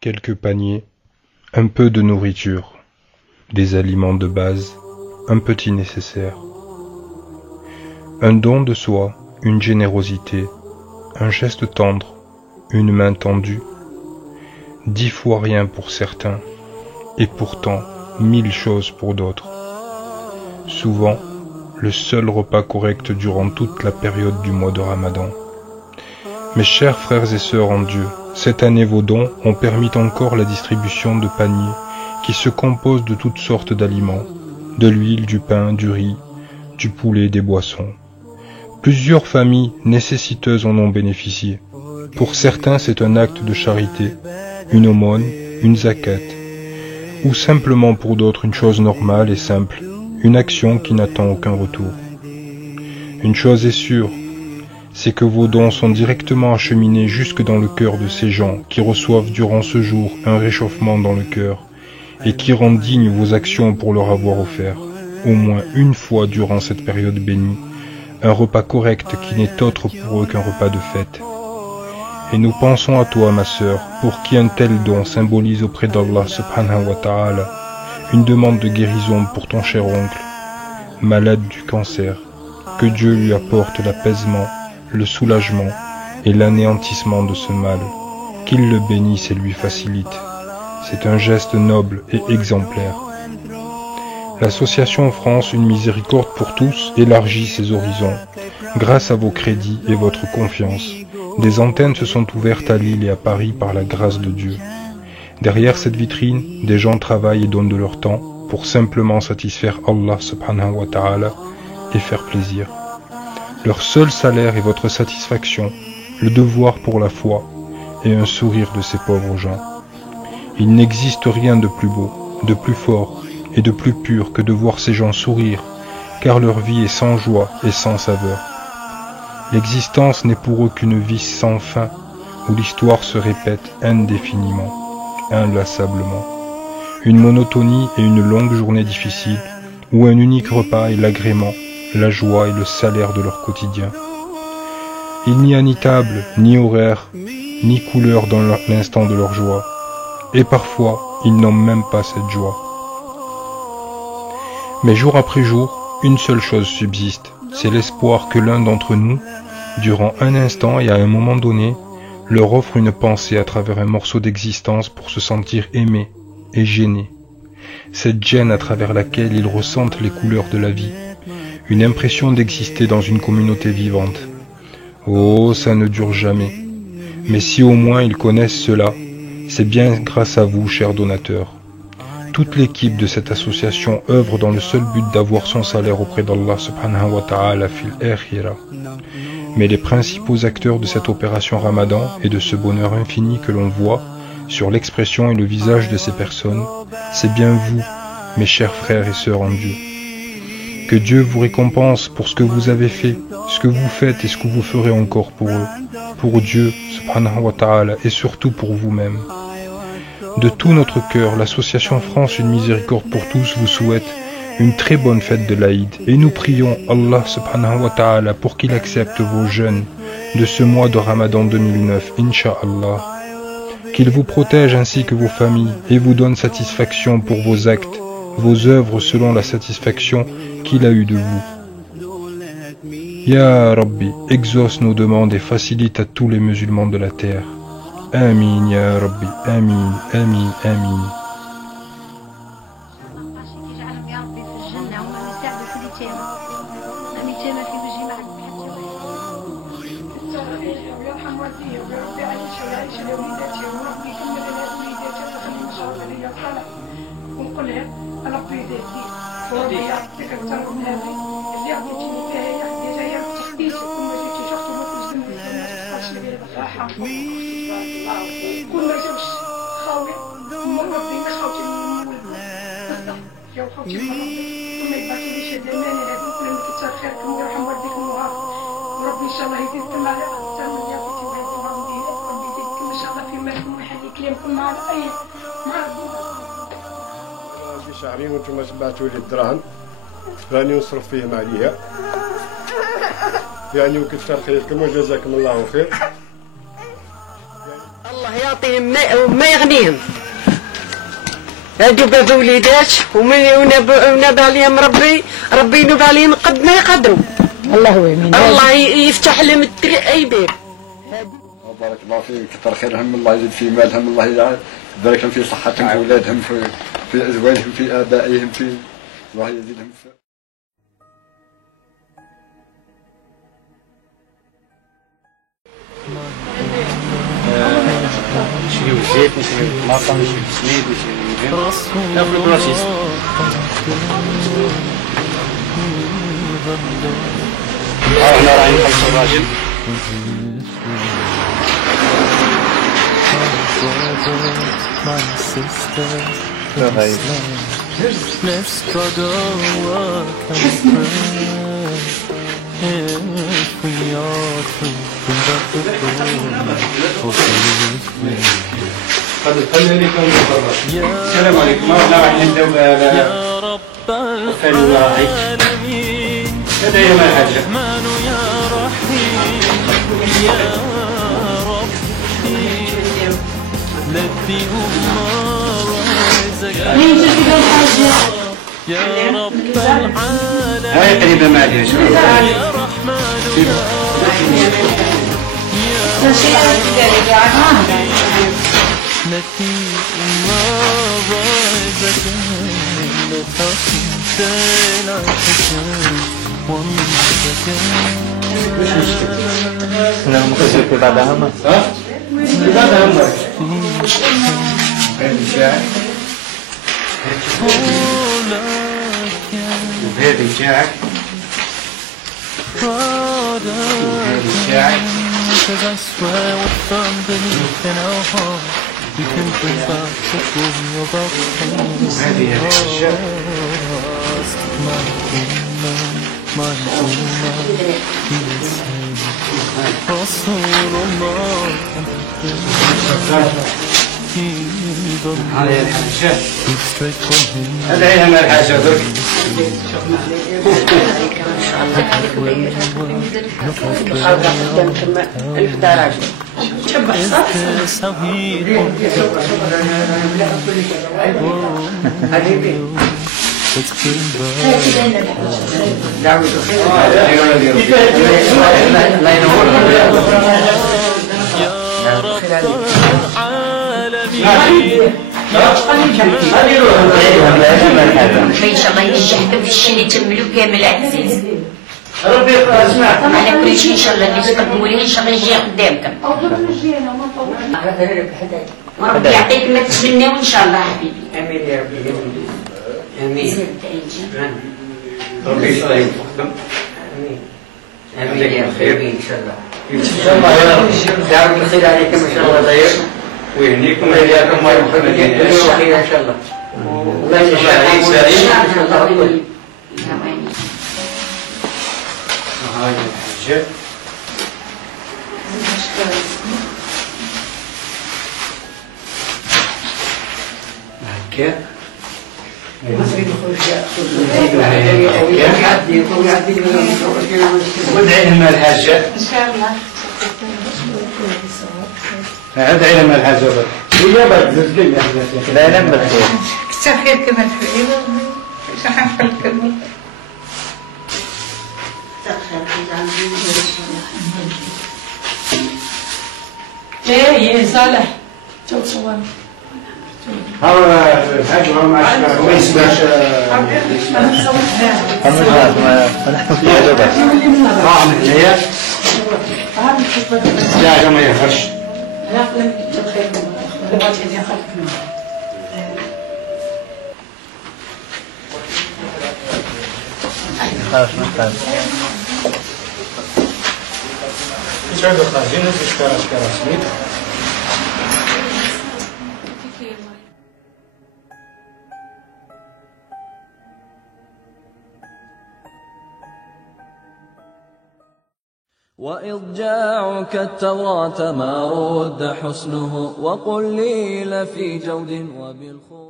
Quelques paniers, un peu de nourriture, des aliments de base, un petit nécessaire. Un don de soi, une générosité, un geste tendre, une main tendue. 10 fois rien pour certains, et pourtant 1000 choses pour d'autres. Souvent, le seul repas correct durant toute la période du mois de Ramadan. Mes chers frères et sœurs en Dieu, cette année vos dons ont permis encore la distribution de paniers qui se composent de toutes sortes d'aliments, de l'huile, du pain, du riz, du poulet, des boissons. Plusieurs familles nécessiteuses en ont bénéficié. Pour certains, c'est un acte de charité, une aumône, une zakat, ou simplement pour d'autres une chose normale et simple, une action qui n'attend aucun retour. Une chose est sûre, c'est que vos dons sont directement acheminés jusque dans le cœur de ces gens qui reçoivent durant ce jour un réchauffement dans le cœur et qui rendent dignes vos actions pour leur avoir offert, au moins une fois durant cette période bénie, un repas correct qui n'est autre pour eux qu'un repas de fête. Et nous pensons à toi, ma sœur, pour qui un tel don symbolise auprès d'Allah subhanahu wa ta'ala une demande de guérison pour ton cher oncle, malade du cancer, que Dieu lui apporte l'apaisement, le soulagement et l'anéantissement de ce mal, qu'il le bénisse et lui facilite. C'est un geste noble et exemplaire. L'association France Une Miséricorde pour tous élargit ses horizons. Grâce à vos crédits et votre confiance, des antennes se sont ouvertes à Lille et à Paris par la grâce de Dieu. Derrière cette vitrine, des gens travaillent et donnent de leur temps pour simplement satisfaire Allah subhanahu wa ta'ala et faire plaisir. Leur seul salaire est votre satisfaction, le devoir pour la foi et un sourire de ces pauvres gens. Il n'existe rien de plus beau, de plus fort et de plus pur que de voir ces gens sourire, car leur vie est sans joie et sans saveur. L'existence n'est pour eux qu'une vie sans fin, où l'histoire se répète indéfiniment, inlassablement. Une monotonie et une longue journée difficile, où un unique repas est l'agrément, la joie et le salaire de leur quotidien. Il n'y a ni table, ni horaire, ni couleur dans l'instant de leur joie. Et parfois, ils n'ont même pas cette joie. Mais jour après jour, une seule chose subsiste, c'est l'espoir que l'un d'entre nous, durant un instant et à un moment donné, leur offre une pensée à travers un morceau d'existence pour se sentir aimé et gêné. Cette gêne à travers laquelle ils ressentent les couleurs de la vie, une impression d'exister dans une communauté vivante. Oh, ça ne dure jamais. Mais si au moins ils connaissent cela, c'est bien grâce à vous, chers donateurs. Toute l'équipe de cette association œuvre dans le seul but d'avoir son salaire auprès d'Allah subhanahu wa ta'ala fil akhira. Mais les principaux acteurs de cette opération Ramadan et de ce bonheur infini que l'on voit sur l'expression et le visage de ces personnes, c'est bien vous, mes chers frères et sœurs en Dieu. Que Dieu vous récompense pour ce que vous avez fait, ce que vous faites et ce que vous ferez encore pour eux, pour Dieu, subhanahu wa ta'ala, et surtout pour vous-même. De tout notre cœur, l'association France Une Miséricorde pour tous vous souhaite une très bonne fête de l'Aïd et nous prions Allah subhanahu wa ta'ala pour qu'il accepte vos jeûnes de ce mois de Ramadan 2009, Inch'Allah. Qu'il vous protège ainsi que vos familles et vous donne satisfaction pour vos actes, vos œuvres selon la satisfaction qu'il a eue de vous. Ya Rabbi, exauce nos demandes et facilite à tous les musulmans de la terre. Amin, Ya Rabbi, Amin, Amin, Amin. شهرين وانتم تبعتوا لي الدراهم راني نصرف فيهم عليها يعني وكثر خيركم وجزاكم الله خير. الله يعطيهم ما يغنيهم. هادو بابا وليدات وناب عليهم ربي ينوب عليهم قد ما يقدروا. الله امين. الله يفتح لهم اي باب. بارك الله فيك، كثر خيرهم، الله يزيد في مالهم، الله يبارك لهم في صحتهم، في اولادهم، في ازواجهم، في ابائهم، الله يزيدهم نشريو الزيت، نشريو الطماطم، نشريو السميد، نشريو اللبن، ناكلو بلاصيص. هنا راهي نخلصو الراجل. Let's gotta work and pray if we are to bring up the goal. السلام عليكم. راح نبداو يا رب العالمين هذا هي الحاجة. رحمن يا رحيم يا ربي لبي يا رب العالمين. هاي قريبة معي يا شباب. يا رحمن يا رحيم التي الله عزك لتصدين الحسن ومنك لا مكسر في بعدها ما في بعدها ما وهذا جاك وهذا جاك. Because I swear with firm belief in our heart we can bring back the glory of our past. My Ummah, he will say Rasulullah, هذه الحاجة. straight from him. هذا هي الحاجة ذوك. ان شاء الله ينجحكم في الشيء اللي تملوا كامل عزيز. ربي يسمع. على كل شيء ان شاء الله اللي تقدموا ليه ان شاء الله يجي قدامكم. وربي يعطيك ما تتمناو ان شاء الله حبيبي. امين يا ربي. امين. ربي يسلمك. امين. امين يا ربي ان شاء الله. ان شاء الله يا رب. دعوة الخير عليكم ان شاء الله داير. ويهنيكم وإياكم ويحفظكم كل خير ان شاء الله. الله يجعل عليك سليم ان شاء الله. هاي الحاجة. هكا. وادعي لهم الحاجة. ان شاء الله. ادعي لهم الحاجة. هي برد زين. لا لا بالخير. كثر خيركم الحبيب. صحة خيركم. ايه صالح تصور هو الحاج هو مع الشباب هو يسمعش ونحن في عجبة هي لا ما يخرج خلاص مثلا ايش عنده خارجين اشكال سميت وإذ جاعك التوراة ما رد حسنه وقل لي لفي جود وبالخوف